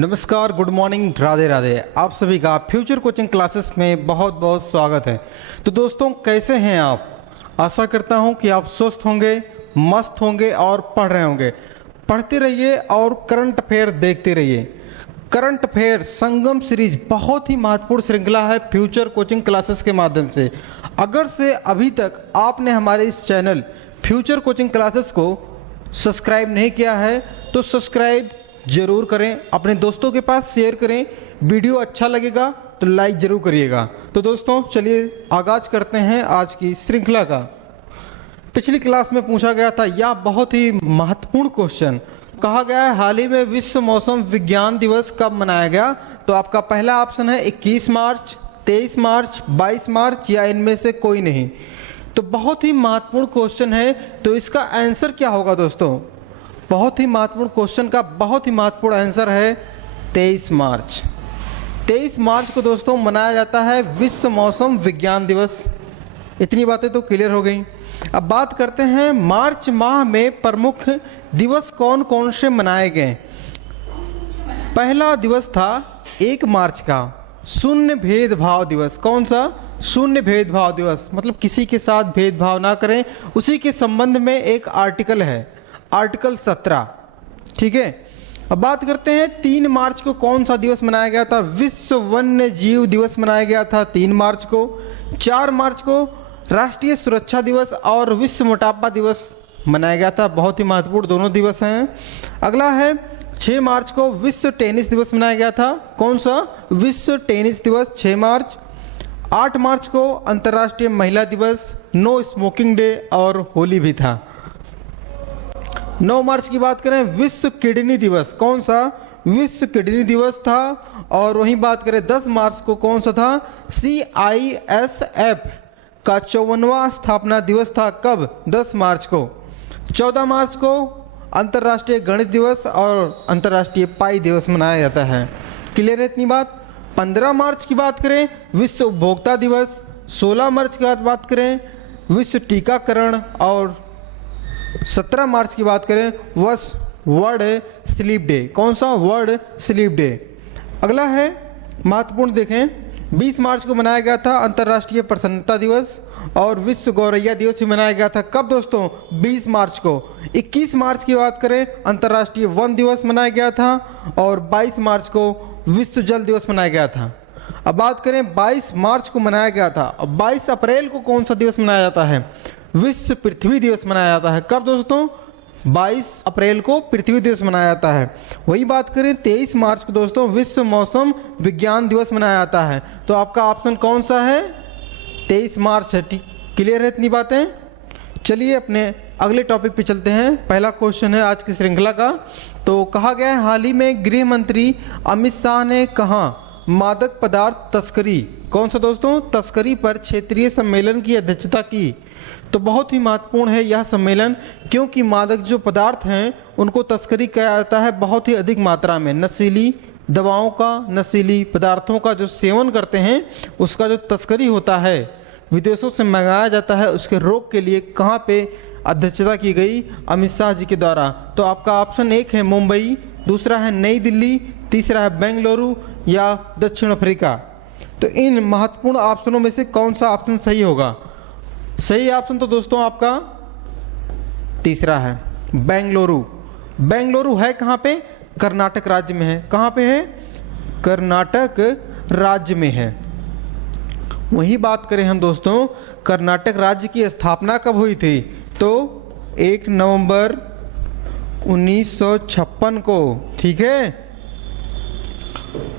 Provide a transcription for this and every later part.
नमस्कार, good morning, Radhe Radhe. आप सभी का फ्यूचर कोचिंग क्लासेस में बहुत बहुत स्वागत है। तो दोस्तों, कैसे हैं आप? आशा करता हूं कि आप स्वस्थ होंगे, मस्त होंगे और पढ़ रहे होंगे। पढ़ते रहिए और करंट अफेयर देखते रहिए। करंट अफेयर संगम सीरीज बहुत ही महत्वपूर्ण श्रृंखला है फ्यूचर कोचिंग क्लासेस के माध्यम से। अगर से अभी तक आपने हमारे इस चैनल फ्यूचर कोचिंग क्लासेस को सब्सक्राइब नहीं किया है तो सब्सक्राइब जरूर करें, अपने दोस्तों के पास शेयर करें। वीडियो अच्छा लगेगा तो लाइक जरूर करिएगा। तो दोस्तों, चलिए आगाज करते हैं आज की श्रृंखला का। पिछली क्लास में पूछा गया था यह बहुत ही महत्वपूर्ण क्वेश्चन, कहा गया है हाल ही में विश्व मौसम विज्ञान दिवस कब मनाया गया? तो आपका पहला ऑप्शन है 21 मार्च, 23 मार्च, 22 मार्च या इनमें से कोई नहीं। तो बहुत ही महत्वपूर्ण क्वेश्चन है, तो इसका आंसर क्या होगा दोस्तों? बहुत ही महत्वपूर्ण क्वेश्चन का बहुत ही महत्वपूर्ण आंसर है 23 मार्च। 23 मार्च को दोस्तों मनाया जाता है विश्व मौसम विज्ञान दिवस। इतनी बातें तो क्लियर हो गई। अब बात करते हैं मार्च माह में प्रमुख दिवस कौन कौन से मनाए गए। पहला दिवस था 1 मार्च का शून्य भेदभाव दिवस। कौन सा? शून्य भेदभाव दिवस, मतलब किसी के साथ भेदभाव ना करें। उसी के संबंध में एक आर्टिकल है, आर्टिकल 17। ठीक है। अब बात करते हैं 3 मार्च को कौन सा दिवस मनाया गया था? विश्व वन्य जीव दिवस मनाया गया था 3 मार्च को। 4 मार्च को राष्ट्रीय सुरक्षा दिवस और विश्व मोटापा दिवस मनाया गया था। बहुत ही महत्वपूर्ण दोनों दिवस हैं। अगला है 6 मार्च को विश्व टेनिस दिवस मनाया गया था। कौन सा? विश्व टेनिस दिवस 6 मार्च। 8 मार्च को अंतर्राष्ट्रीय महिला दिवस, नो स्मोकिंग डे और होली भी था। 9 मार्च की बात करें विश्व किडनी दिवस। कौन सा? विश्व किडनी दिवस था। और वहीं बात करें 10 मार्च को कौन सा था? CISF का 54वां स्थापना दिवस था। कब? 10 मार्च को। 14 मार्च को अंतर्राष्ट्रीय गणित दिवस और अंतर्राष्ट्रीय पाई दिवस मनाया जाता है। क्लियर है इतनी बात? 15 मार्च की बात करें विश्व उपभोक्ता दिवस। 16 मार्च की बात करें विश्व टीकाकरण और 17 मार्च की बात करें वर्ल्ड स्लीप डे। कौन सा? World sleep day. अगला है महत्वपूर्ण, देखें 20 मार्च को मनाया गया था अंतर्राष्ट्रीय प्रसन्नता दिवस और विश्व गौरैया दिवस भी मनाया गया था। कब दोस्तों? 20 मार्च को। 21 मार्च की बात करें अंतर्राष्ट्रीय वन दिवस मनाया गया था और 22 मार्च को विश्व जल दिवस मनाया गया था। अब बात करें 22 मार्च को मनाया गया था। अब 22 अप्रैल को कौन सा दिवस मनाया जाता है? विश्व पृथ्वी दिवस मनाया जाता है। कब दोस्तों? 22 अप्रैल को पृथ्वी दिवस मनाया जाता है। वही बात करें 23 मार्च को दोस्तों विश्व मौसम विज्ञान दिवस मनाया जाता है। तो आपका ऑप्शन कौन सा है? 23 मार्च है। ठीक, क्लियर है इतनी बातें? चलिए अपने अगले टॉपिक पे चलते हैं। पहला क्वेश्चन है आज की श्रृंखला का। तो कहा गया है हाल ही में गृह मंत्री अमित शाह ने कहा मादक पदार्थ तस्करी, कौन सा दोस्तों? तस्करी पर क्षेत्रीय सम्मेलन की अध्यक्षता की। तो बहुत ही महत्वपूर्ण है यह सम्मेलन, क्योंकि मादक जो पदार्थ हैं उनको तस्करी किया जाता है बहुत ही अधिक मात्रा में। नशीली दवाओं का, नशीली पदार्थों का जो सेवन करते हैं उसका जो तस्करी होता है, विदेशों से मंगाया जाता है, उसके रोक के लिए कहाँ पे अध्यक्षता की गई? अमित शाह जी के द्वारा। तो आपका ऑप्शन 1 है मुंबई, दूसरा है नई दिल्ली, तीसरा है बेंगलुरु या दक्षिण अफ्रीका। तो इन महत्वपूर्ण ऑप्शनों में से कौन सा ऑप्शन सही होगा? सही ऑप्शन तो दोस्तों आपका तीसरा है, बेंगलुरु। बेंगलुरु है कहाँ पे? कर्नाटक राज्य में है। कहाँ पे है? कर्नाटक राज्य में है। वही बात करें हम दोस्तों, कर्नाटक राज्य की स्थापना कब हुई थी? तो 1 नवंबर 1956 को। ठीक है।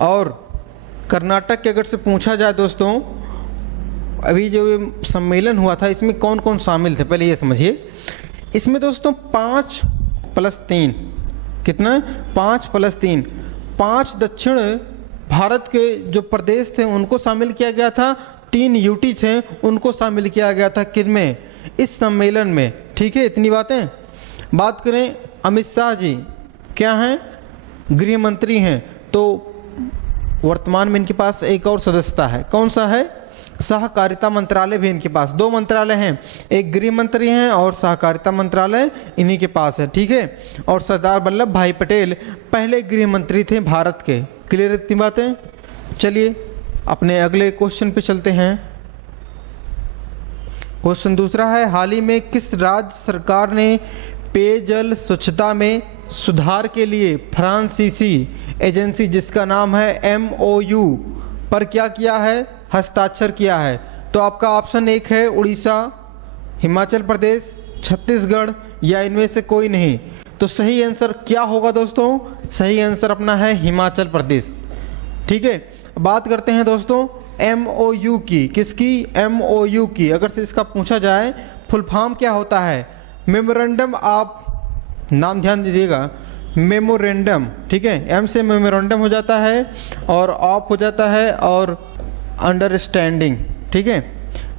और कर्नाटक के अगर से पूछा जाए दोस्तों, अभी जो सम्मेलन हुआ था इसमें कौन कौन शामिल थे पहले ये समझिए। इसमें दोस्तों 5+3 कितना? 5+3 5 दक्षिण भारत के जो प्रदेश थे उनको शामिल किया गया था। 3 यूटी थे उनको शामिल किया गया था। किनमें? इस सम्मेलन में। ठीक है, इतनी बातें। बात करें अमित शाह जी क्या हैं? गृह मंत्री हैं। तो वर्तमान में इनके पास एक और सदस्यता है। कौन सा है? सहकारिता मंत्रालय भी इनके पास, 2 मंत्रालय हैं, एक गृह मंत्री हैं और सहकारिता मंत्रालय इन्हीं के पास है, ठीक है। और सरदार वल्लभ भाई पटेल पहले गृह मंत्री थे भारत के। क्लियर इतनी बातें। चलिए अपने अगले क्वेश्चन पे चलते हैं। क्वेश्चन दूसरा है, हाल ही में किस राज्य सरकार ने पेयजल स्वच्छता में सुधार के लिए फ्रांसीसी एजेंसी जिसका नाम है MOU पर क्या किया है, हस्ताक्षर किया है? तो आपका ऑप्शन 1 है उड़ीसा, हिमाचल प्रदेश, छत्तीसगढ़ या इनमें से कोई नहीं। तो सही आंसर क्या होगा दोस्तों? सही आंसर अपना है हिमाचल प्रदेश, ठीक है। बात करते हैं दोस्तों MOU की, किसकी? MOU की। अगर से इसका पूछा जाए फुल फॉर्म क्या होता है? मेमोरेंडम ऑफ, नाम ध्यान दीजिएगा, मेमोरेंडम, ठीक है। M से मेमोरेंडम हो जाता है और ऑफ हो जाता है और अंडरस्टैंडिंग, ठीक है।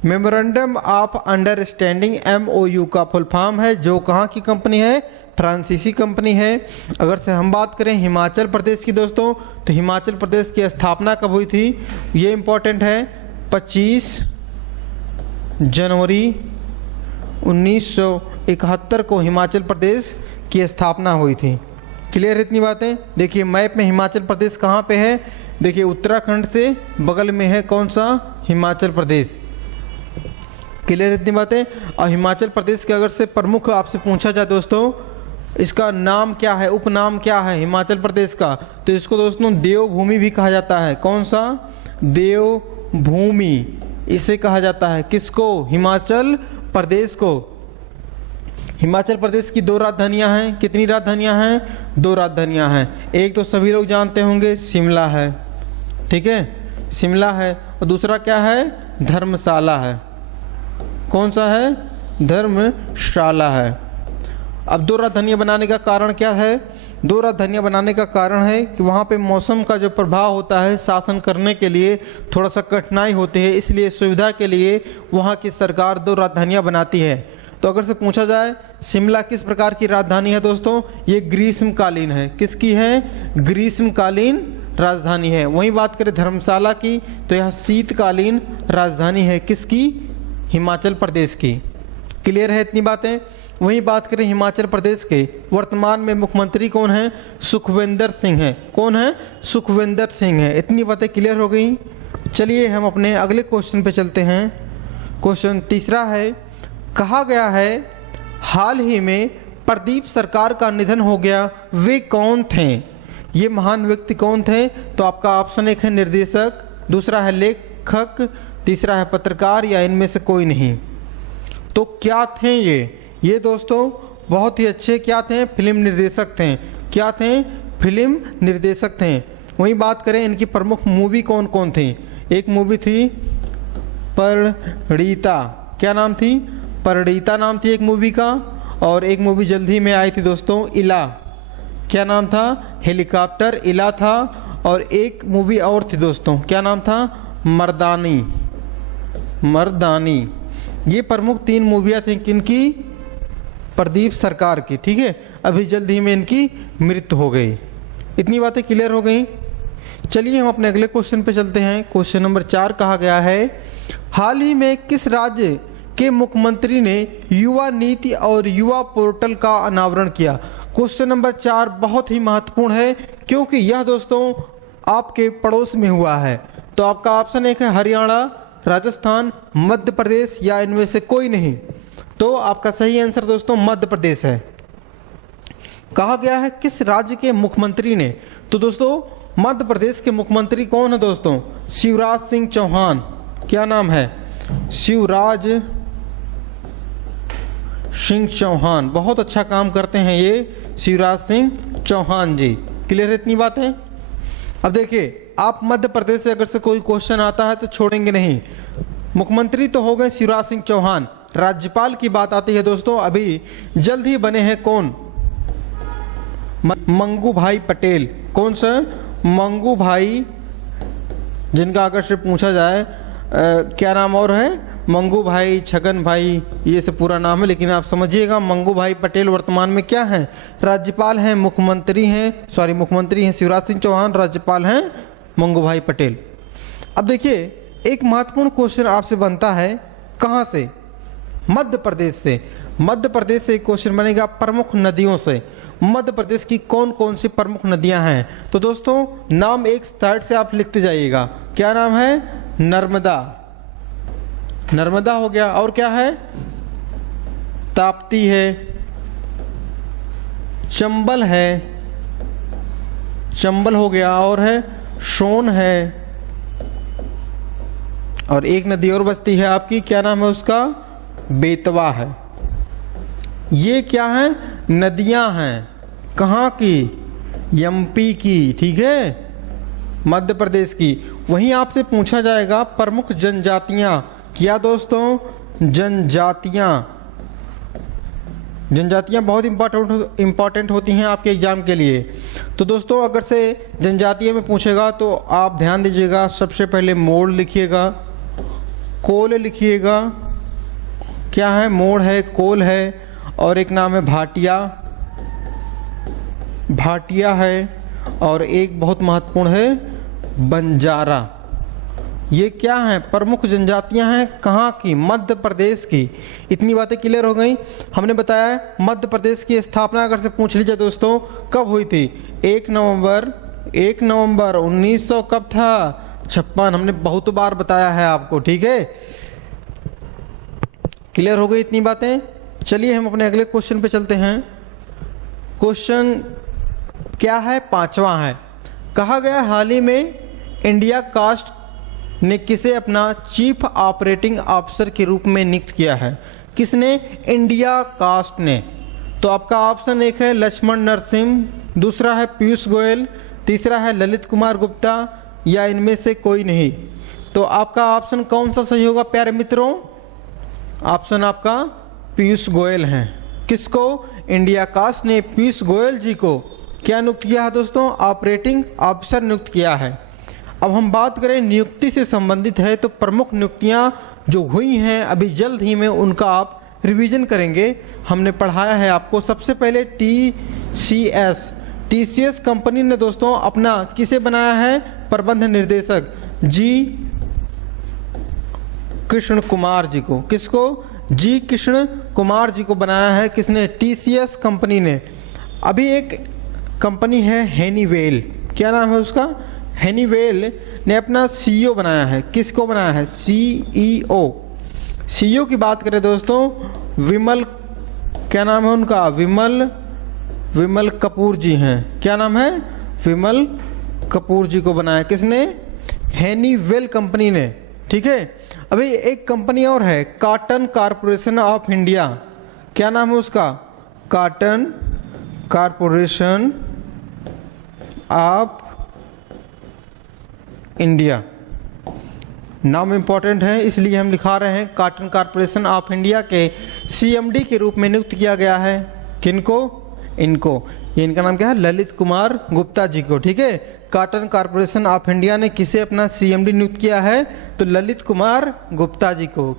मेमोरेंडम ऑफ अंडरस्टैंडिंग MOU का फुल फॉर्म है, जो कहाँ की कंपनी है? फ्रांसीसी कंपनी है। अगर से हम बात करें हिमाचल प्रदेश की दोस्तो71 तो हिमाचल प्रदेश की स्थापना कब हुई थी? ये इम्पोर्टेंट है, 25 जनवरी 1971 को हिमाचल प्रदेश की स्थापना हुई थी। क्लियर है इतनी बातें? देखिए मैप में हिमाचल प्रदेश कहाँ पे है? देखिए उत्तराखंड से बगल में है कौन सा? हिमाचल प्रदेश। क्लियर इतनी बातें? और हिमाचल प्रदेश के अगर से प्रमुख आपसे पूछा जाए दोस्तों, इसका नाम क्या है, उपनाम क्या है हिमाचल प्रदेश का? तो इसको दोस्तों देवभूमि भी कहा जाता है। कौन सा? देवभूमि इसे कहा जाता है। किसको? हिमाचल प्रदेश को। हिमाचल प्रदेश की 2 राजधानियां हैं। कितनी राजधानियां हैं? 2 राजधानियां हैं। एक तो सभी लोग जानते होंगे शिमला है, ठीक है, शिमला है। और दूसरा क्या है? धर्मशाला है। कौन सा है? धर्मशाला है। अब 2 राजधानियां बनाने का कारण क्या है? 2 राजधानियां बनाने का कारण है कि वहाँ पे मौसम का जो प्रभाव होता है शासन करने के लिए थोड़ा सा कठिनाई होती है, इसलिए सुविधा के लिए वहाँ की सरकार 2 राजधानियां बनाती है। तो अगर से पूछा जाए शिमला किस प्रकार की राजधानी है दोस्तों? ये ग्रीष्मकालीन है। किसकी है? ग्रीष्मकालीन राजधानी है। वहीं बात करें धर्मशाला की तो यह शीतकालीन राजधानी है। किसकी? हिमाचल प्रदेश की। क्लियर है इतनी बातें? वहीं बात करें हिमाचल प्रदेश के वर्तमान में मुख्यमंत्री कौन है? सुखविंदर सिंह है। कौन है? सुखविंदर सिंह है। इतनी बातें क्लियर हो गई। चलिए हम अपने अगले क्वेश्चन पे चलते हैं। क्वेश्चन तीसरा है, कहा गया है हाल ही में प्रदीप सरकार का निधन हो गया, वे कौन थे? ये महान व्यक्ति कौन थे? तो आपका ऑप्शन 1 है निर्देशक, दूसरा है लेखक, तीसरा है पत्रकार या इनमें से कोई नहीं। तो क्या थे ये दोस्तों बहुत ही अच्छे क्या थे? फिल्म निर्देशक थे। क्या थे? फिल्म निर्देशक थे। वहीं बात करें इनकी प्रमुख मूवी कौन कौन थी? एक मूवी थी परिणीता। क्या नाम थी? परिणीता नाम थी एक मूवी का। और एक मूवी जल्द ही में आई थी दोस्तों, इला। क्या नाम था? हेलीकॉप्टर इला था। और एक मूवी और थी दोस्तों, क्या नाम था? मर्दानी। मर्दानी। ये प्रमुख 3 मूवियाँ थी किनकी? प्रदीप सरकार की, ठीक है। अभी जल्द ही में इनकी मृत्यु हो गई। इतनी बातें क्लियर हो गई। चलिए हम अपने अगले क्वेश्चन पे चलते हैं। क्वेश्चन नंबर 4 कहा गया है, हाल ही में किस राज्य के मुख्यमंत्री ने युवा नीति और युवा पोर्टल का अनावरण किया? क्वेश्चन नंबर 4 बहुत ही महत्वपूर्ण है क्योंकि यह दोस्तों आपके पड़ोस में हुआ है। तो आपका ऑप्शन 1 है हरियाणा, राजस्थान, मध्य प्रदेश या इनमें से कोई नहीं। तो आपका सही आंसर दोस्तों मध्य प्रदेश है। कहा गया है किस राज्य के मुख्यमंत्री ने? तो दोस्तों मध्य प्रदेश के मुख्यमंत्री कौन है दोस्तों? शिवराज सिंह चौहान। क्या नाम है? शिवराज सिंह चौहान। बहुत अच्छा काम करते हैं ये शिवराज सिंह चौहान जी। क्लियर है इतनी बात है? अब देखिए आप मध्य प्रदेश से अगर से कोई क्वेश्चन आता है तो छोड़ेंगे नहीं। मुख्यमंत्री तो हो गए शिवराज सिंह चौहान। राज्यपाल की बात आती है दोस्तों, अभी जल्द ही बने हैं कौन? मंगू भाई पटेल। कौन सा? मंगू भाई, जिनका अगर से पूछा जाए क्या नाम और है? मंगू भाई, छगन भाई, ये सब पूरा नाम है, लेकिन आप समझिएगा मंगू भाई पटेल वर्तमान में क्या हैं? राज्यपाल हैं। मुख्यमंत्री हैं, मुख्यमंत्री हैं शिवराज सिंह चौहान, राज्यपाल हैं मंगू भाई पटेल। अब देखिए एक महत्वपूर्ण क्वेश्चन आपसे बनता है, कहाँ से? मध्य प्रदेश से। मध्य प्रदेश से एक क्वेश्चन बनेगा प्रमुख नदियों से। मध्य प्रदेश की कौन कौन सी प्रमुख नदियां हैं? तो दोस्तों नाम एक साइड से आप लिखते जाइएगा। क्या नाम है? नर्मदा, नर्मदा हो गया। और क्या है? ताप्ती है, चंबल है, चंबल हो गया, और है सोन है, और एक नदी और बचती है आपकी, क्या नाम है उसका? बेतवा है। ये क्या है? नदियां हैं। कहाँ की? एमपी की, ठीक है, मध्य प्रदेश की। वहीं आपसे पूछा जाएगा प्रमुख जनजातियां। क्या दोस्तों? जनजातियां। जनजातियां बहुत इंपॉर्टेंट होती हैं आपके एग्जाम के लिए। तो दोस्तों अगर से जनजातियों में पूछेगा तो आप ध्यान दीजिएगा, सबसे पहले मोड़ लिखिएगा, कोल लिखिएगा। क्या है? मोड़ है, कोल है, और एक नाम है भाटिया, भाटिया है, और एक बहुत महत्वपूर्ण है बंजारा। ये क्या है? प्रमुख जनजातियां हैं। कहाँ की? मध्य प्रदेश की। इतनी बातें क्लियर हो गई। हमने बताया मध्य प्रदेश की स्थापना अगर से पूछ लीजिए दोस्तों कब हुई थी? 1 नवंबर 1900 कब था? 56। हमने बहुत बार बताया है आपको, ठीक है। क्लियर हो गई इतनी बातें। चलिए हम अपने अगले क्वेश्चन पे चलते हैं। क्वेश्चन क्या है? 5वां है। कहा गया हाल ही में इंडिया कास्ट ने किसे अपना चीफ ऑपरेटिंग ऑफिसर के रूप में नियुक्त किया है? किसने? इंडिया कास्ट ने। तो आपका ऑप्शन एक है लक्ष्मण नरसिंह, दूसरा है पीयूष गोयल, तीसरा है ललित कुमार गुप्ता, या इनमें से कोई नहीं। तो आपका ऑप्शन कौन सा सही होगा प्यारे मित्रों? ऑप्शन आपका पीयूष गोयल हैं। किसको? इंडिया कास्ट ने पीयूष गोयल जी को क्या नियुक्त किया है दोस्तों? ऑपरेटिंग ऑफिसर नियुक्त किया है। अब हम बात करें नियुक्ति से संबंधित है तो प्रमुख नियुक्तियां जो हुई हैं अभी जल्द ही में उनका आप रिवीजन करेंगे। हमने पढ़ाया है आपको। सबसे पहले टीसीएस कंपनी ने दोस्तों अपना किसे बनाया है? प्रबंध निर्देशक जी कृष्ण कुमार जी को। किसको? जी कृष्ण कुमार जी को बनाया है। किसने? टीसीएस कंपनी ने। अभी एक कंपनी है हैनीवेल, क्या नाम है उसका? हैनीवेल ने अपना सीईओ बनाया है। किसको बनाया है? सीईओ। सीईओ की बात करें दोस्तों, विमल, क्या नाम है उनका? विमल कपूर जी हैं। क्या नाम है? विमल कपूर जी को बनाया। किसने? हैनीवेल कंपनी ने, ठीक है। अभी एक कंपनी और है कॉटन कॉरपोरेशन ऑफ इंडिया। क्या नाम है उसका? Cotton corporation of India. नाम इंपॉर्टेंट है इसलिए हम लिखा रहे हैं। कॉटन कॉरपोरेशन ऑफ इंडिया के सीएमडी के रूप में नियुक्त किया गया है। किनको? इनको। ये इनका नाम क्या है? ललित कुमार गुप्ता जी को, ठीक है। कॉटन कॉरपोरेशन ऑफ इंडिया ने किसे अपना सीएमडी नियुक्त किया है? तो ललित कुमार गुप्ता जी को।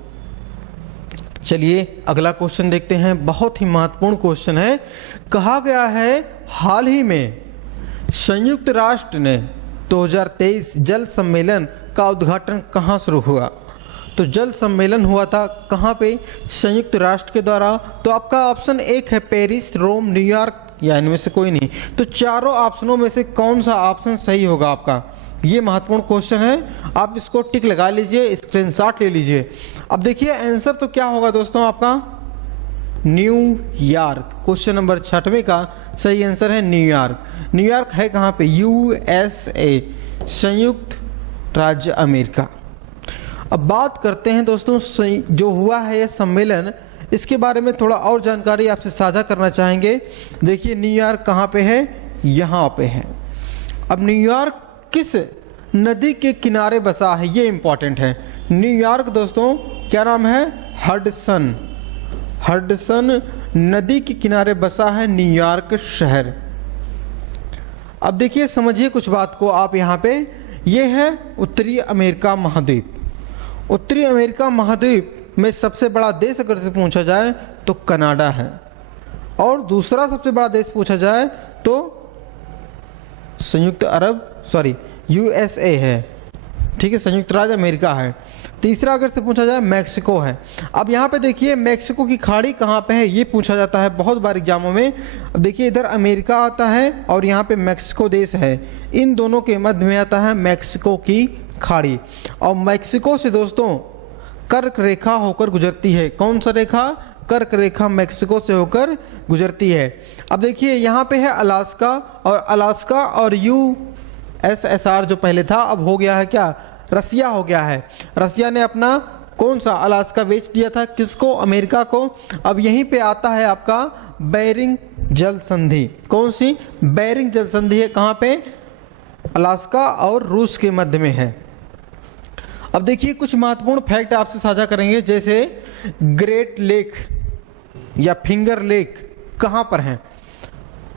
चलिए अगला क्वेश्चन देखते हैं। बहुत ही महत्वपूर्ण क्वेश्चन है। कहा गया है हाल ही में संयुक्त राष्ट्र ने 2023 जल सम्मेलन का उद्घाटन कहाँ शुरू हुआ? तो जल सम्मेलन हुआ था कहाँ पे? संयुक्त राष्ट्र के द्वारा। तो आपका ऑप्शन एक है पेरिस, रोम, न्यूयॉर्क, या इनमें से कोई नहीं। तो चारों ऑप्शनों में से कौन सा ऑप्शन सही होगा आपका? ये महत्वपूर्ण क्वेश्चन है। आप इसको टिक लगा लीजिए, स्क्रीनशॉट ले लीजिए। अब देखिए आंसर तो क्या होगा दोस्तों आपका? न्यूयॉर्क। क्वेश्चन नंबर 6वें का सही आंसर है न्यूयॉर्क। न्यूयॉर्क है कहाँ पे? यूएसए, संयुक्त राज्य अमेरिका। अब बात करते हैं दोस्तों जो हुआ है ये सम्मेलन, इसके बारे में थोड़ा और जानकारी आपसे साझा करना चाहेंगे। देखिए न्यूयॉर्क कहाँ पे है? यहाँ पे है। अब न्यूयॉर्क किस नदी के किनारे बसा है ये इंपॉर्टेंट है। न्यूयॉर्क दोस्तों क्या नाम है? हडसन। हडसन नदी के किनारे बसा है न्यूयॉर्क शहर। अब देखिए समझिए कुछ बात को आप यहाँ पे। ये है उत्तरी अमेरिका महाद्वीप। उत्तरी अमेरिका महाद्वीप में सबसे बड़ा देश अगर से पूछा जाए तो कनाडा है, और दूसरा सबसे बड़ा देश पूछा जाए तो यूएसए है। ठीक है, संयुक्त राज्य अमेरिका है। तीसरा अगर से पूछा जाए मैक्सिको है। अब यहाँ पे देखिए मैक्सिको की खाड़ी कहाँ पे है ये पूछा जाता है बहुत बार एग्जामों में। अब देखिए इधर अमेरिका आता है और यहाँ पे मैक्सिको देश है, इन दोनों के मध्य में आता है मैक्सिको की खाड़ी। और मैक्सिको से दोस्तों कर्क रेखा होकर गुजरती है। कौन सा रेखा? कर्क रेखा मैक्सिको से होकर गुजरती है। अब देखिए यहाँ पे है अलास्का, और अलास्का और USSR जो पहले था अब हो गया है क्या? रसिया हो गया है। रसिया ने अपना कौन सा अलास्का बेच दिया था, किसको? अमेरिका को। अब यहीं पे आता है आपका बेरिंग जल संधि। कौन सी? बेरिंग जल संधि है। कहाँ पे? अलास्का और रूस के मध्य में है। अब देखिए कुछ महत्वपूर्ण फैक्ट आपसे साझा करेंगे, जैसे ग्रेट लेक या फिंगर लेक कहाँ पर हैं?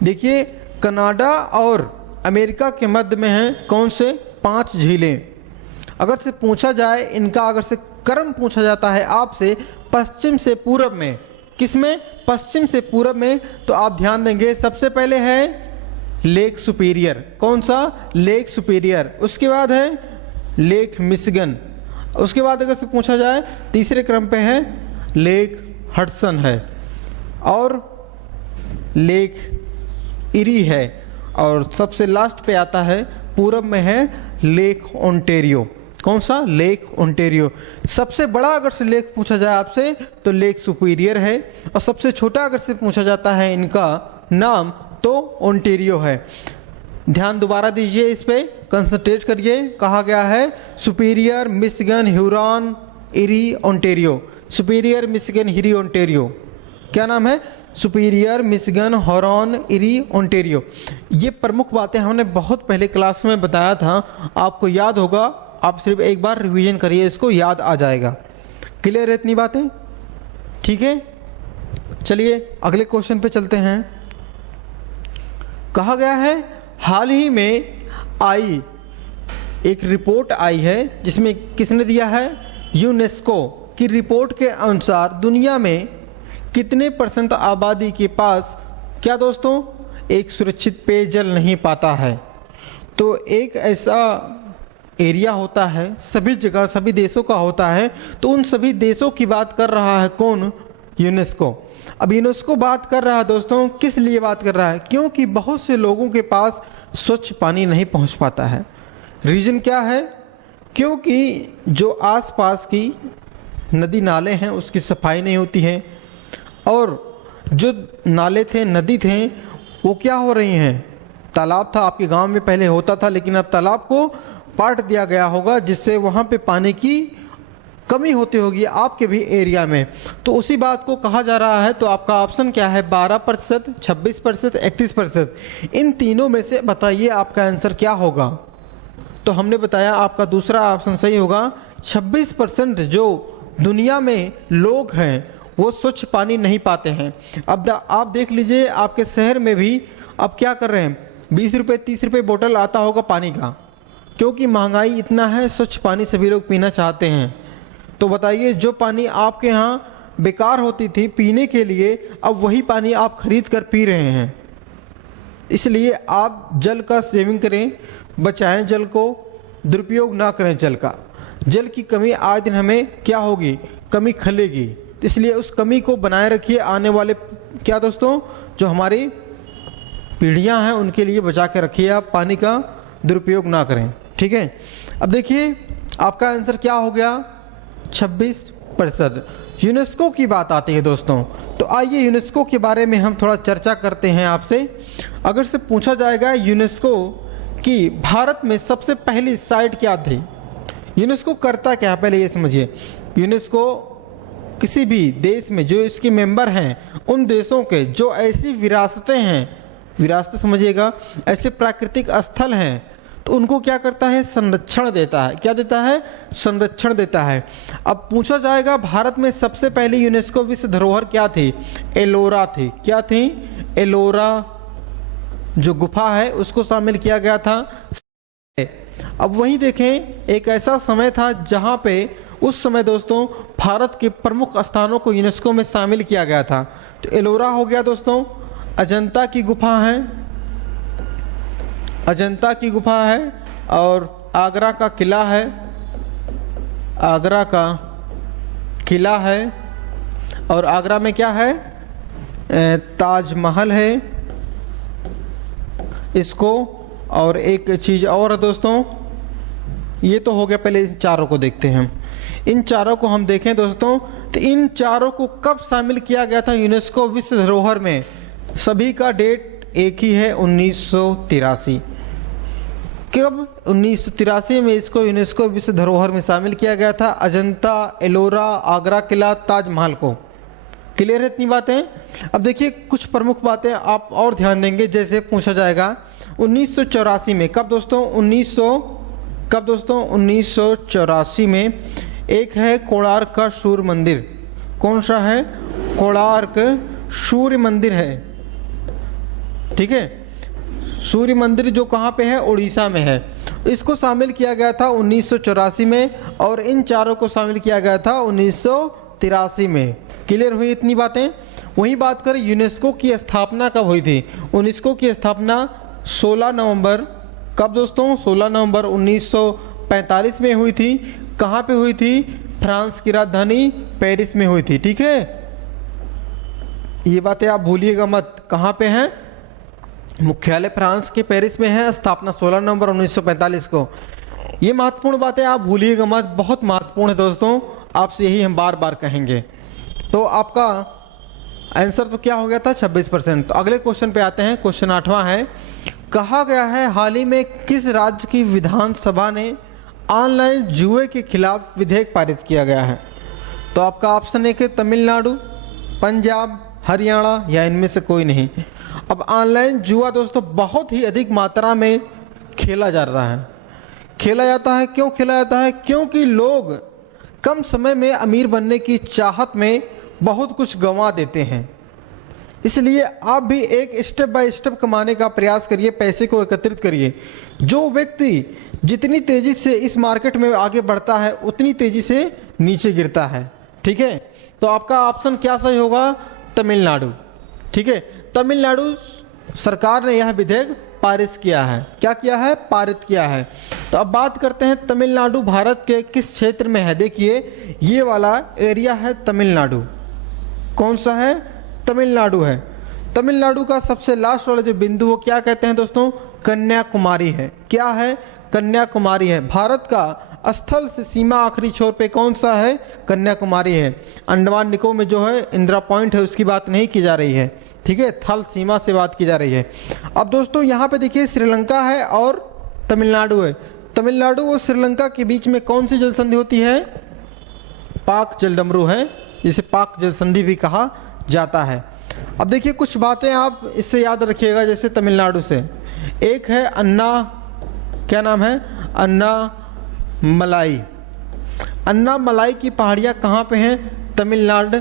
देखिए कनाडा और अमेरिका के मध्य में हैं। कौन से? 5 झीलें। अगर से पूछा जाए इनका, अगर से क्रम पूछा जाता है आपसे पश्चिम से पूरब में, किस में? पश्चिम से पूरब में, तो आप ध्यान देंगे सबसे पहले है लेक सुपीरियर। कौन सा? Lake superior. उसके बाद है लेक मिशिगन। उसके बाद अगर से पूछा जाए तीसरे क्रम पे है लेक हडसन है, और लेक इरी है, और सबसे लास्ट पे आता है पूरब में है लेक ओंटेरियो। कौन सा? Lake Ontario. सबसे बड़ा अगर से लेक पूछा जाए आपसे तो लेक सुपीरियर है, और सबसे छोटा अगर से पूछा जाता है इनका नाम तो ओंटेरियो है। ध्यान दोबारा दीजिए, इस पे कंसंट्रेट करिए। कहा गया है superior, Michigan, Huron, eri, Ontario. Superior, Michigan, eri, Ontario. क्या नाम है? Superior, Michigan, Huron, eri, Ontario. ये प्रमुख बातें हमने बहुत पहले क्लास में बताया था, आपको याद होगा। आप सिर्फ एक बार रिवीजन करिए, इसको याद आ जाएगा। क्लियर है इतनी बातें? ठीक है, चलिए अगले क्वेश्चन पे चलते हैं। कहा गया है हाल ही में आई एक रिपोर्ट आई है, जिसमें किसने दिया है? यूनेस्को की रिपोर्ट के अनुसार दुनिया में कितने % आबादी के पास क्या दोस्तों एक सुरक्षित पेयजल नहीं पाता है? तो एक ऐसा एरिया होता है, सभी जगह सभी देशों का होता है, तो उन सभी देशों की बात कर रहा है कौन? यूनेस्को। अब यूनेस्को बात कर रहा है दोस्तों, किस लिए बात कर रहा है? क्योंकि बहुत से लोगों के पास स्वच्छ पानी नहीं पहुंच पाता है। रीज़न क्या है? क्योंकि जो आसपास की नदी नाले हैं उसकी सफाई नहीं होती है, और जो नाले थे, नदी थे, वो क्या हो रही हैं? तालाब था, आपके गांव में पहले होता था, लेकिन अब तालाब को पाट दिया गया होगा, जिससे वहाँ पे पानी की कमी होती होगी आपके भी एरिया में। तो उसी बात को कहा जा रहा है। तो आपका ऑप्शन क्या है? 12%, 26%, 31%। इन तीनों में से बताइए आपका आंसर क्या होगा? तो हमने बताया आपका दूसरा ऑप्शन सही होगा। 26% जो दुनिया में लोग हैं वो स्वच्छ पानी नहीं पाते हैं। अब आप देख लीजिए आपके शहर में भी अब क्या कर रहे हैं, 20 रुपये 30 रुपये बोतल आता होगा पानी का, क्योंकि महंगाई इतना है, स्वच्छ पानी सभी लोग पीना चाहते हैं। तो बताइए जो पानी आपके यहाँ बेकार होती थी पीने के लिए, अब वही पानी आप खरीद कर पी रहे हैं। इसलिए आप जल का सेविंग करें, बचाएं जल को, दुरुपयोग ना करें जल का। जल की कमी आए दिन हमें क्या होगी? कमी खलेगी। इसलिए उस कमी को बनाए रखिए। आने वाले क्या दोस्तों जो हमारी पीढ़ियां हैं उनके लिए बचा के रखिए, आप पानी का दुरुपयोग ना करें। ठीक है, अब देखिए आपका आंसर क्या हो गया? 26%। यूनेस्को की बात आती है दोस्तों, तो आइए यूनेस्को के बारे में हम थोड़ा चर्चा करते हैं आपसे। अगर से पूछा जाएगा यूनेस्को की भारत में सबसे पहली साइट क्या थी? यूनेस्को करता क्या है पहले ये समझिए। यूनेस्को किसी भी देश में जो इसके मेंबर हैं उन देशों के जो ऐसी विरासतें हैं, विरासत समझिएगा, ऐसे प्राकृतिक स्थल हैं, तो उनको क्या करता है? संरक्षण देता है। क्या देता है? संरक्षण देता है। अब पूछा जाएगा भारत में सबसे पहली यूनेस्को विश्व धरोहर क्या थी? एलोरा थी। क्या थी? एलोरा जो गुफा है उसको शामिल किया गया था। अब वहीं देखें एक ऐसा समय था जहां पे उस समय दोस्तों भारत के प्रमुख स्थानों को यूनेस्को में शामिल किया गया था। तो एलोरा हो गया दोस्तों, अजंता की गुफा है, अजंता की गुफा है, और आगरा का किला है, आगरा का किला है, और आगरा में क्या है, ताजमहल है इसको। और एक चीज़ और है दोस्तों, ये तो हो गया, पहले इन चारों को देखते हैं हम। इन चारों को हम देखें दोस्तों, तो इन चारों को कब शामिल किया गया था यूनेस्को विश्व धरोहर में? सभी का डेट एक ही है, 1983। कब? 1983 में इसको यूनेस्को विश्व धरोहर में शामिल किया गया था। अजंता, एलोरा, आगरा किला, ताजमहल को। क्लियर है इतनी बातें? अब देखिए कुछ प्रमुख बातें आप और ध्यान देंगे, जैसे पूछा जाएगा 1984 में, कब दोस्तों? 1984 में एक है कोणार्क का सूर्य मंदिर। कौन सा है? कोणार्क सूर्य मंदिर है, ठीक है। सूर्य मंदिर जो कहाँ पे है? उड़ीसा में है। इसको शामिल किया गया था 1984 में, और इन चारों को शामिल किया गया था 1983 में। क्लियर हुई इतनी बातें? वही बात करें यूनेस्को की स्थापना कब हुई थी? यूनेस्को की स्थापना 16 नवंबर, कब दोस्तों? 16 नवंबर 1945 में हुई थी। कहाँ पे हुई थी? फ्रांस की राजधानी पेरिस में हुई थी, ठीक है। ये बातें आप भूलिएगा मत। कहाँ पे हैं? मुख्यालय फ्रांस के पेरिस में है, स्थापना 16 नवंबर 1945 को। ये महत्वपूर्ण बातें आप भूलिएगा मत, बहुत महत्वपूर्ण है दोस्तों, आपसे यही हम बार बार कहेंगे। तो आपका आंसर तो क्या हो गया था? 26%। तो अगले क्वेश्चन पे आते हैं। क्वेश्चन 8वां है, कहा गया है हाल ही में किस राज्य की विधानसभा ने ऑनलाइन जुए के खिलाफ विधेयक पारित किया गया है? तो आपका ऑप्शन एक है तमिलनाडु, पंजाब, हरियाणा, या इनमें से कोई नहीं। अब ऑनलाइन जुआ दोस्तों बहुत ही अधिक मात्रा में खेला जा रहा है। खेला जाता है, क्यों खेला जाता है? क्योंकि लोग कम समय में अमीर बनने की चाहत में बहुत कुछ गंवा देते हैं। इसलिए आप भी एक स्टेप बाय स्टेप कमाने का प्रयास करिए, पैसे को एकत्रित करिए। जो व्यक्ति जितनी तेजी से इस मार्केट में आगे बढ़ता है उतनी तेजी से नीचे गिरता है, ठीक है। तो आपका ऑप्शन क्या सही होगा? तमिलनाडु, ठीक है। तमिलनाडु सरकार ने यह विधेयक पारित किया है। क्या किया है? पारित किया है। तो अब बात करते हैं तमिलनाडु भारत के किस क्षेत्र में है। देखिए ये वाला एरिया है तमिलनाडु। कौन सा है? तमिलनाडु है। तमिलनाडु का सबसे लास्ट वाला जो बिंदु वो क्या कहते हैं दोस्तों? कन्याकुमारी है। क्या है? कन्याकुमारी है। भारत का स्थल से सीमा आखिरी छोर पे कौन सा है? कन्याकुमारी है। अंडमान निकोबार में जो है इंदिरा पॉइंट है, उसकी बात नहीं की जा रही है, ठीक है। थल सीमा से बात की जा रही है। अब दोस्तों यहाँ पे देखिए श्रीलंका है और तमिलनाडु है। तमिलनाडु और श्रीलंका के बीच में कौन सी जल संधि होती है? पाक जलडमरू है, जिसे पाक जल संधि भी कहा जाता है। अब देखिए कुछ बातें आप इससे याद रखिएगा, जैसे तमिलनाडु से एक है अन्ना, क्या नाम है? अन्ना मलाई। अन्ना मलाई की पहाड़ियाँ कहाँ पे हैं? तमिलनाडु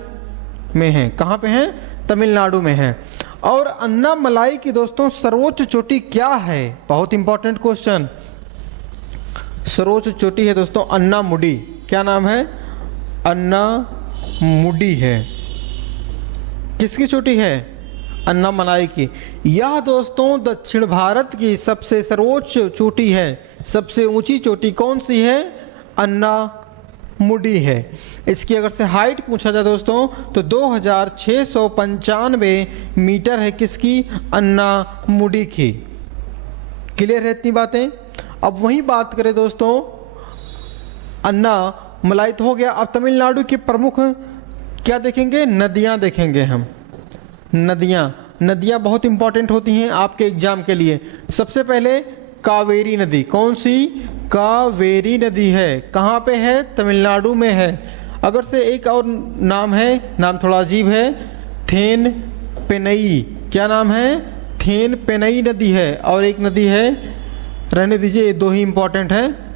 में हैं। कहाँ पे हैं? तमिलनाडु में है। और अन्ना मलाई की दोस्तों सर्वोच्च चोटी क्या है? बहुत इंपॉर्टेंट क्वेश्चन। सर्वोच्च चोटी है दोस्तों अन्ना मुडी। क्या नाम है? अन्ना मुडी है। किसकी चोटी है? अन्ना मलाई की। यह दोस्तों दक्षिण भारत की सबसे सर्वोच्च चोटी है। सबसे ऊंची चोटी कौन सी है? अन्ना मुडी है। इसकी अगर से हाइट पूछा जाए दोस्तों तो 2695 मीटर है। किसकी? अन्ना मुडी की। क्लियर है इतनी बातें? अब वही बात करें दोस्तों, अन्ना मलाई तो हो गया। अब तमिलनाडु की प्रमुख क्या देखेंगे? नदियां देखेंगे हम। नदियां बहुत इंपॉर्टेंट होती हैं आपके एग्जाम के लिए। सबसे पहले कावेरी नदी। कौन सी? कावेरी नदी है। कहाँ पे है? तमिलनाडु में है। अगर से एक और नाम है, नाम थोड़ा अजीब है, थेन पेनई। क्या नाम है? थेन पेनई नदी है। और एक नदी है, रहने दीजिए, ये दो ही इंपॉर्टेंट है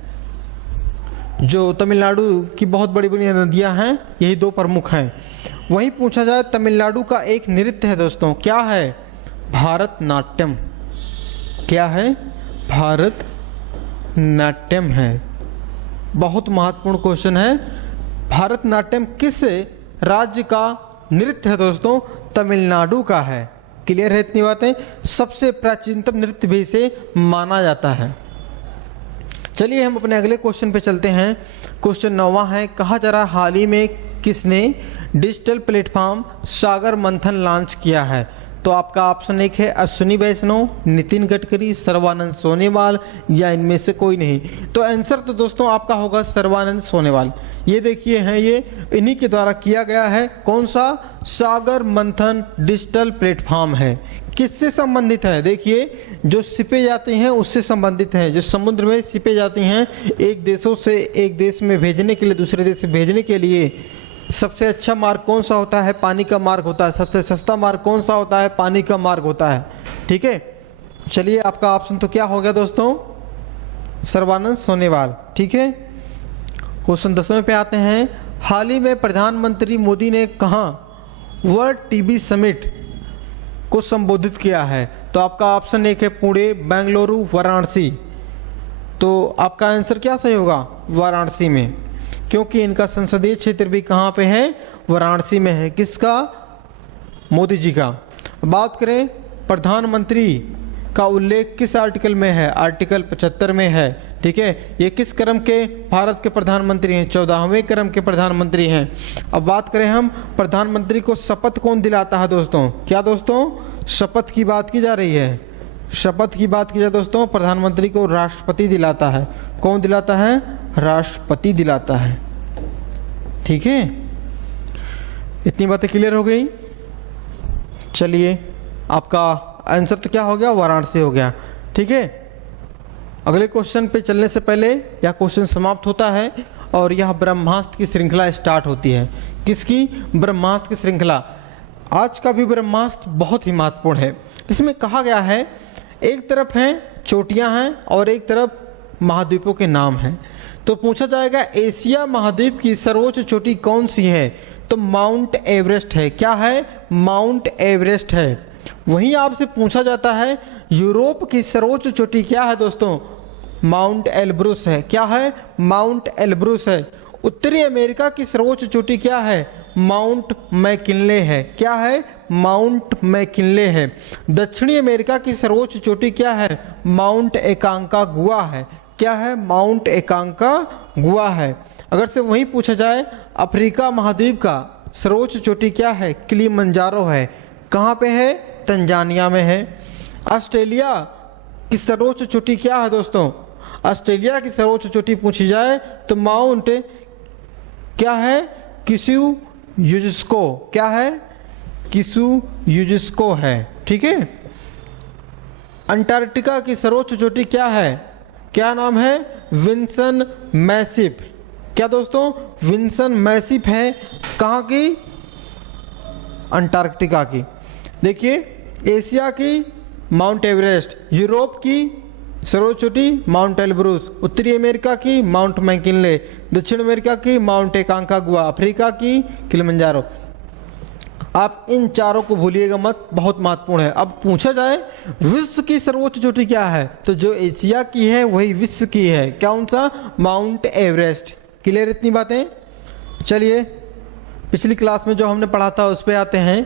जो तमिलनाडु की बहुत बड़ी बड़ी नदियां हैं, यही दो प्रमुख हैं। वहीं पूछा जाए तमिलनाडु का एक नृत्य है दोस्तों, क्या है? भारतनाट्यम। क्या है? भारतनाट्यम है। बहुत महत्वपूर्ण क्वेश्चन है। भारतनाट्यम किस राज्य का नृत्य है दोस्तों? तमिलनाडु का है। क्लियर है इतनी बातें? सबसे प्राचीनतम नृत्य भी इसे माना जाता है। चलिए हम अपने अगले क्वेश्चन पे चलते हैं। क्वेश्चन 9वां है, कहा जा रहा हाल ही में किसने डिजिटल प्लेटफॉर्म सागर मंथन लॉन्च किया है? तो आपका ऑप्शन 1 है अश्विनी वैष्णव, नितिन गडकरी, सर्बानंद सोनोवाल या इनमें से कोई नहीं। तो आंसर तो दोस्तों आपका होगा सर्बानंद सोनोवाल। ये देखिए हैं, ये इन्हीं के द्वारा किया गया है। कौन सा? सागर मंथन डिजिटल प्लेटफॉर्म है। किससे संबंधित है? देखिए, जो सिपे जाती हैं उससे संबंधित है। जो समुद्र में सिपे जाती हैं, एक देशों से एक देश में भेजने के लिए, दूसरे देश से भेजने के लिए सबसे अच्छा मार्ग कौन सा होता है? पानी का मार्ग होता है। सबसे सस्ता मार्ग कौन सा होता है? पानी का मार्ग होता है। ठीक है, चलिए आपका ऑप्शन तो क्या हो गया दोस्तों? सर्बानंद सोनोवाल। ठीक है, क्वेश्चन 10वें पे आते हैं। हाल ही में प्रधानमंत्री मोदी ने कहाँ वर्ल्ड टीबी समिट को संबोधित किया है? तो आपका ऑप्शन 1 है पुणे, बेंगलुरु, वाराणसी। तो आपका आंसर क्या सही होगा? वाराणसी में, क्योंकि इनका संसदीय क्षेत्र भी कहाँ पे है? वाराणसी में है। किसका? मोदी जी का। बात करें प्रधानमंत्री का उल्लेख किस आर्टिकल में है? आर्टिकल 75 में है। ठीक है, ये किस क्रम के भारत के प्रधानमंत्री हैं? 14वें क्रम के प्रधानमंत्री हैं। अब बात करें हम, प्रधानमंत्री को शपथ कौन दिलाता है दोस्तों? क्या दोस्तों? शपथ की बात की जा रही है। शपथ की बात की जाए दोस्तों, प्रधानमंत्री को राष्ट्रपति दिलाता है। कौन दिलाता है? राष्ट्रपति दिलाता है। ठीक है, इतनी बातें क्लियर हो गई। चलिए, आपका आंसर तो क्या हो गया? वाराणसी हो गया। ठीक है, अगले क्वेश्चन पे चलने से पहले यह क्वेश्चन समाप्त होता है और यह ब्रह्मास्त्र की श्रृंखला स्टार्ट होती है। किसकी? ब्रह्मास्त्र की श्रृंखला। आज का भी ब्रह्मास्त्र बहुत ही महत्वपूर्ण है। इसमें कहा गया है, एक तरफ हैं चोटियां हैं और एक तरफ महाद्वीपों के नाम हैं। तो पूछा जाएगा एशिया महाद्वीप की सर्वोच्च चोटी कौन सी है? तो माउंट एवरेस्ट है। क्या है? माउंट एवरेस्ट है। वहीं आपसे पूछा जाता है यूरोप की सर्वोच्च चोटी क्या है दोस्तों? माउंट एल्ब्रुस है। क्या है? माउंट एल्ब्रुस है। उत्तरी अमेरिका की सर्वोच्च चोटी क्या है? माउंट मैकिनले है। क्या है? माउंट मैकिनले है। दक्षिणी अमेरिका की सर्वोच्च चोटी क्या है? माउंट एकांकागुआ है। क्या है? माउंट एकांकागुआ है। अगर से वहीं पूछा जाए अफ्रीका महाद्वीप का सर्वोच्च चोटी क्या है? किलिमंजारो है। कहाँ पे है? तंजानिया में है। ऑस्ट्रेलिया की सर्वोच्च चोटी क्या है दोस्तों? ऑस्ट्रेलिया की सर्वोच्च चोटी पूछी जाए तो माउंट क्या है? किस्यू यूनेस्को। क्या है? किस्यू यूनेस्को है। ठीक है, अंटार्कटिका की सर्वोच्च चोटी क्या है? क्या नाम है? Vinson Massif. क्या दोस्तों? विंसन मैसिफ है। कहाँ की? अंटार्कटिका की। देखिए, एशिया की माउंट एवरेस्ट, यूरोप की सर्वोच्च चोटी माउंट एल्ब्रुस, उत्तरी अमेरिका की माउंट मैकिनले, दक्षिण अमेरिका की माउंट एकांकागुआ, अफ्रीका की किलिमंजारो। आप इन चारों को भूलिएगा मत, बहुत महत्वपूर्ण है। अब पूछा जाए विश्व की सर्वोच्च चोटी क्या है? तो जो एशिया की है वही विश्व की है। कौन सा? Mount Everest. क्लियर इतनी बातें? चलिए, पिछली क्लास में जो हमने पढ़ा था उस पर आते हैं।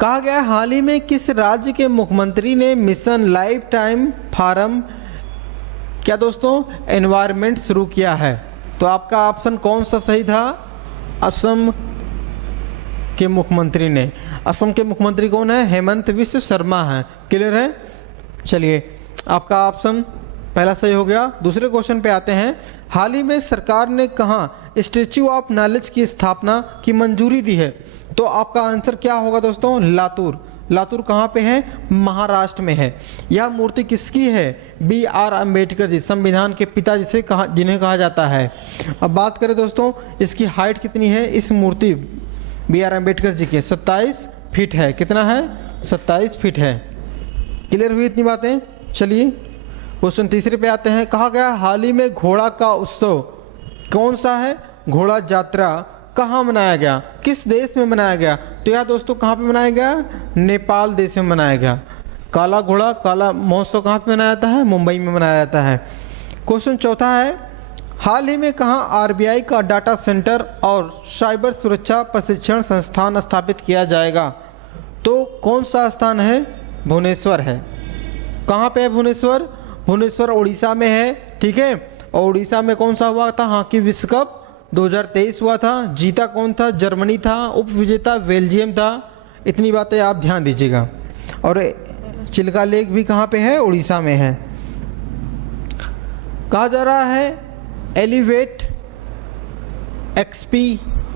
कहा गया हाल ही में किस राज्य के मुख्यमंत्री ने मिशन लाइफ टाइम फार्म क्या दोस्तों? एनवायरमेंट शुरू किया है? तो आपका ऑप्शन कौन सा सही था? असम के मुख्यमंत्री ने। असम के मुख्यमंत्री कौन है? हेमंत बिस्व शर्मा है। क्लियर है? चलिए, आपका ऑप्शन पहला सही हो गया। दूसरे क्वेश्चन पे आते हैं। हाल ही में सरकार ने कहाँ स्टैच्यू ऑफ नॉलेज की स्थापना की मंजूरी दी है? तो आपका आंसर क्या होगा दोस्तों? लातूर। लातूर कहाँ पे है? महाराष्ट्र में है। यह मूर्ति किसकी है? BR अम्बेडकर जी, संविधान के पिता जिसे जिन्हें कहा जाता है। अब बात करें दोस्तों, इसकी हाइट कितनी है? इस मूर्ति BR अम्बेडकर जी के 27 फीट है। कितना है? 27 फीट है। क्लियर हुई इतनी बातें? चलिए, क्वेश्चन तीसरे पे आते हैं। कहा गया हाल ही में घोड़ा का उत्सव कौन सा है? घोड़ा यात्रा कहाँ मनाया गया? किस देश में मनाया गया? तो यह दोस्तों कहाँ पे मनाया गया? नेपाल देश में मनाया गया। काला घोड़ा काला महोत्सव कहाँ पे मनाया जाता है? मुंबई में मनाया जाता है। क्वेश्चन चौथा है। हाल ही में कहाँ RBI का डाटा सेंटर और साइबर सुरक्षा प्रशिक्षण संस्थान स्थापित किया जाएगा? तो कौन सा स्थान है? भुवनेश्वर है। कहाँ पे है भुवनेश्वर? भुवनेश्वर उड़ीसा में है। ठीक है, और उड़ीसा में कौन सा हुआ था? हॉकी विश्व कप 2023 हुआ था। जीता कौन था? जर्मनी था। उप विजेता बेल्जियम था। इतनी बातें आप ध्यान दीजिएगा। और चिल्का लेक भी कहाँ पे है? उड़ीसा में है। कहा जा रहा है एलिवेट एक्सपी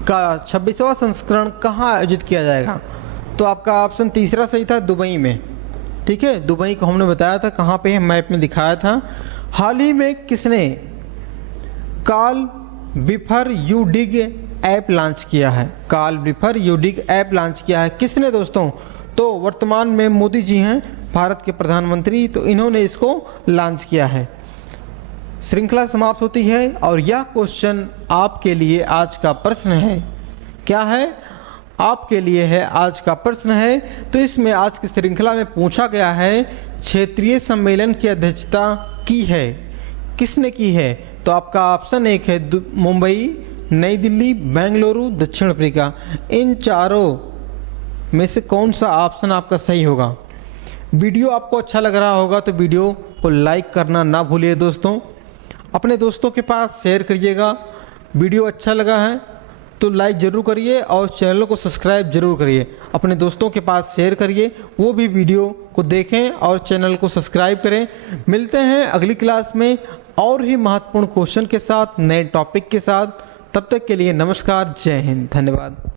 का 26वां संस्करण कहाँ आयोजित किया जाएगा? तो आपका ऑप्शन तीसरा सही था, दुबई में। ठीक है, दुबई को हमने बताया था कहाँ पे है, मैप में दिखाया था। हाल ही में किसने call before you dig app launch किया है? Call before you dig app launch किया है किसने दोस्तों? तो वर्तमान में मोदी जी हैं भारत के प्रधानमंत्री, तो इन्होंने इसको लॉन्च किया है। श्रृंखला समाप्त होती है और यह क्वेश्चन आपके लिए आज का प्रश्न है। क्या है? आपके लिए है आज का प्रश्न है। तो इसमें आज की श्रृंखला में पूछा गया है क्षेत्रीय सम्मेलन की अध्यक्षता की है किसने की है? तो आपका ऑप्शन एक है मुंबई, नई दिल्ली, बेंगलुरु, दक्षिण अफ्रीका। इन चारों में से कौन सा ऑप्शन आपका सही होगा? वीडियो आपको अच्छा लग रहा होगा तो वीडियो को लाइक करना ना भूलिए दोस्तों। अपने दोस्तों के पास शेयर करिएगा। वीडियो अच्छा लगा है तो लाइक ज़रूर करिए और चैनल को सब्सक्राइब जरूर करिए। अपने दोस्तों के पास शेयर करिए, वो भी वीडियो को देखें और चैनल को सब्सक्राइब करें। मिलते हैं अगली क्लास में और ही महत्वपूर्ण क्वेश्चन के साथ, नए टॉपिक के साथ। तब तक के लिए नमस्कार, जय हिंद, धन्यवाद।